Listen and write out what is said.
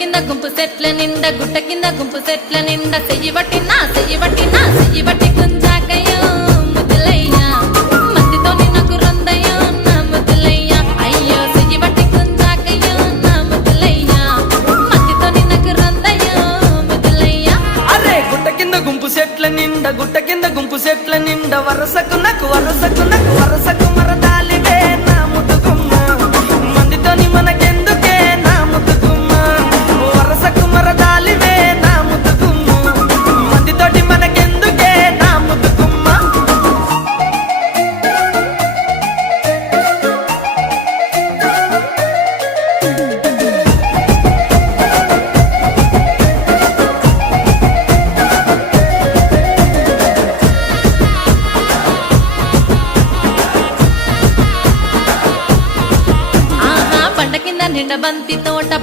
కింద గుంపు సెట్ల నింద గుట్ట కింద గుంపు సెట్ల నింద చెయ్యి పట్టినా చెయ్యి పట్టినా చెయ్యి పట్టి గుంజాకయ్యో నా చెయ్యి పట్టి గుట్ట కింద గుంపు సెట్ల నిండా గుట్ట కింద గుంపు సెట్ల వరసకు నాకు వరసకు నాకు ಗಂಡಕ್ಕಿಂದ ನಿಂಡ ಬಂತಿ ಒಟ್ಟ